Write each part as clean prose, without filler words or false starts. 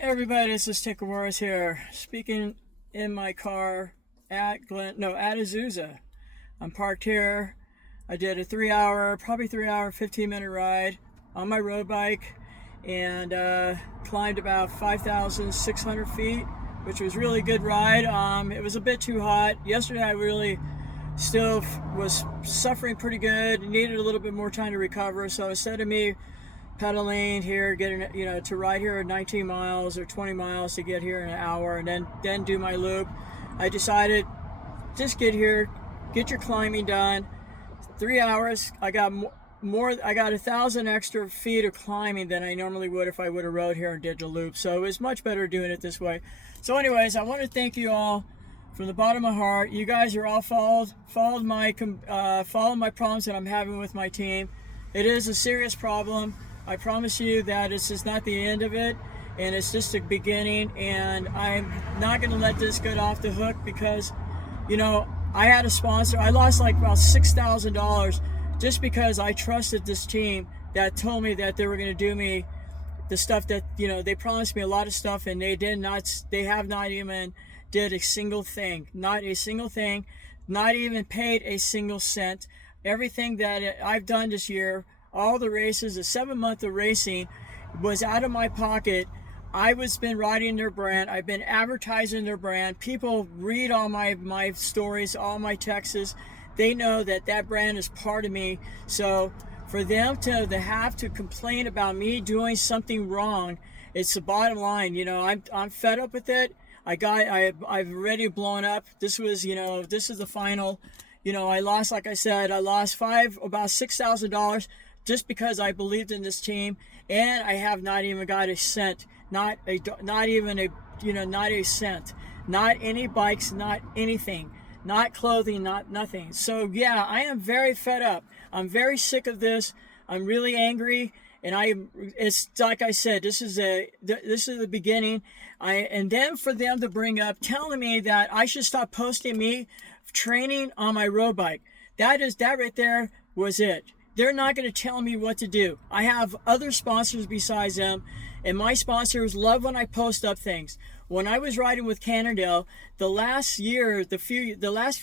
Hey everybody, this is Tinker Morris here, speaking in my car at Azusa. I'm parked here. I did a probably 3 hour, 15-minute ride on my road bike and climbed about 5,600 feet, which was really good ride. It was a bit too hot. Yesterday I really still was suffering pretty good, needed a little bit more time to recover, so instead of me pedaling here, getting to ride here 19 miles or 20 miles to get here in an hour and then do my loop, I decided just get here, get your climbing done. 3 hours. I got more. I got 1,000 extra feet of climbing than I normally would if I would have rode here and did the loop. So it was much better doing it this way. So anyways, I want to thank you all from the bottom of my heart. You guys are all followed my problems that I'm having with my team. It is a serious problem. I promise you that this is not the end of it, and it's just the beginning, and I'm not going to let this get off the hook because, I had a sponsor. I lost like about $6,000 just because I trusted this team that told me that they were going to do me the stuff that, they promised me a lot of stuff, and they have not even did a single thing, not even paid a single cent. Everything that I've done this year, all the races, the 7 month of racing was out of my pocket. I was been riding their brand. I've been advertising their brand. People read all my stories, all my texts. They know that brand is part of me. So for them to have to complain about me doing something wrong, it's the bottom line. I'm fed up with it. I've already blown up. This is the final. I lost, like I said, about $6,000 just because I believed in this team, and I have not even got a cent, not a cent, not any bikes, not anything, not clothing, not nothing. So yeah, I am very fed up. I'm very sick of this. I'm really angry, and it's like I said, this is the beginning. And then for them to bring up telling me that I should stop posting me training on my road bike. That right there was it. They're not going to tell me what to do. I have other sponsors besides them, and my sponsors love when I post up things. When I was riding with Cannondale, the last few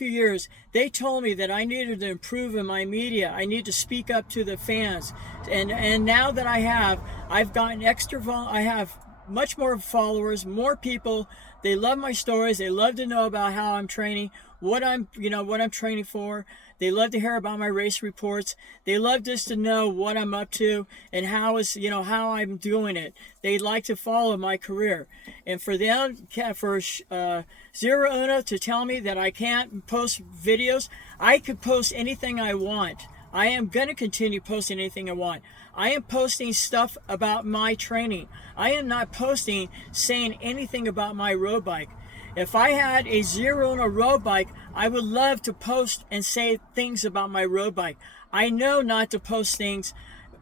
years, they told me that I needed to improve in my media. I need to speak up to the fans, and now that I've gotten I have much more followers, more people. They love my stories. They love to know about how I'm training, what I'm training for. They love to hear about my race reports. They love just to know what I'm up to and how I'm doing it. They like to follow my career. And for them, for Zero Uno to tell me that I can't post videos, I could post anything I want. I am going to continue posting anything I want. I am posting stuff about my training. I am not posting saying anything about my road bike. If I had a Zero Uno road bike, I would love to post and say things about my road bike. I know not to post things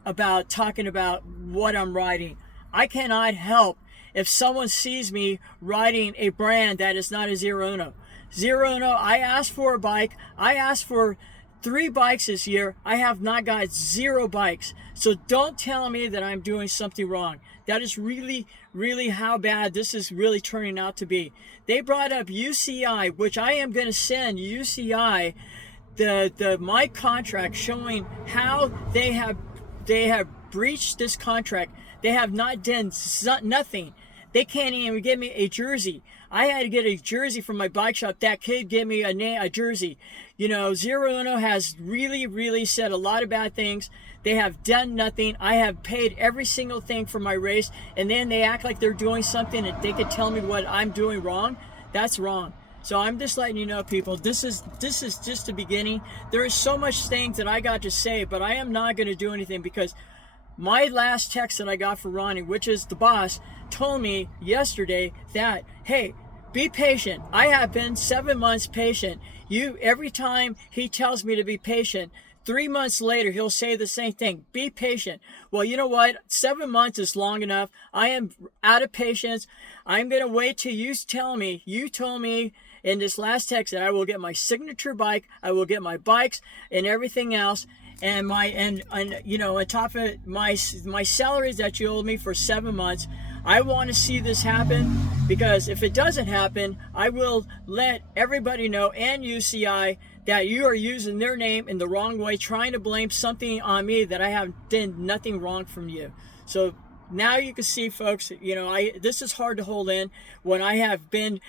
about talking about what I'm riding. I cannot help if someone sees me riding a brand that is not a Zero Uno. Zero Uno, I asked for a bike. I asked for 3 bikes this year. I have not got 0 bikes. So don't tell me that I'm doing something wrong. That is really, really how bad this is really turning out to be. They brought up UCI, which I am going to send UCI my contract showing how they have breached this contract. They have not done nothing. They can't even give me a jersey. I had to get a jersey from my bike shop. That kid gave me a jersey. Zero Uno has really, really said a lot of bad things. They have done nothing. I have paid every single thing for my race, and then they act like they're doing something and they could tell me what I'm doing wrong. That's wrong. So I'm just letting you know, people, this is just the beginning. There is so much things that I got to say, but I am not going to do anything because my last text that I got for Ronnie, which is the boss, told me yesterday that, hey, be patient. I have been 7 months patient. Every time he tells me to be patient, 3 months later, he'll say the same thing. Be patient. Well, you know what? 7 months is long enough. I am out of patience. I'm going to wait till you told me in this last text that I will get my signature bike. I will get my bikes and everything else. And on top of it, my salaries that you owed me for 7 months, I want to see this happen, because if it doesn't happen, I will let everybody know, and UCI, that you are using their name in the wrong way, trying to blame something on me that I have done nothing wrong from you. So now you can see, folks, you know, this is hard to hold in when I have been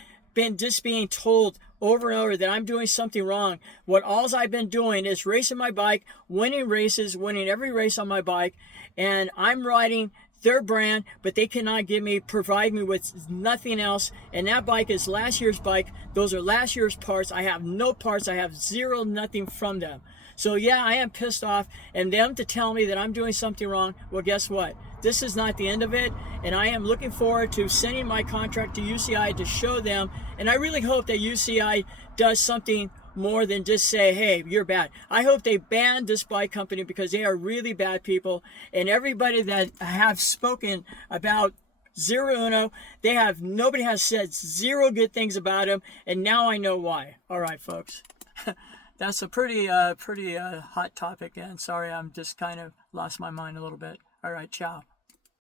just being told over and over that I'm doing something wrong. What all I've been doing is racing my bike, winning races, winning every race on my bike, and I'm riding their brand, but they cannot provide me with nothing else. And that bike is last year's bike. Those are last year's parts. I have no parts. I have zero, nothing from them. So yeah, I am pissed off, and them to tell me that I'm doing something wrong. Well, guess what? This is not the end of it, and I am looking forward to sending my contract to UCI to show them, and I really hope that UCI does something more than just say, hey, you're bad. I hope they ban this bike company, because they are really bad people, and everybody that have spoken about Zero Uno, nobody has said zero good things about him, and now I know why. All right, folks. That's a pretty hot topic, and sorry, I'm just kind of lost my mind a little bit. All right, ciao.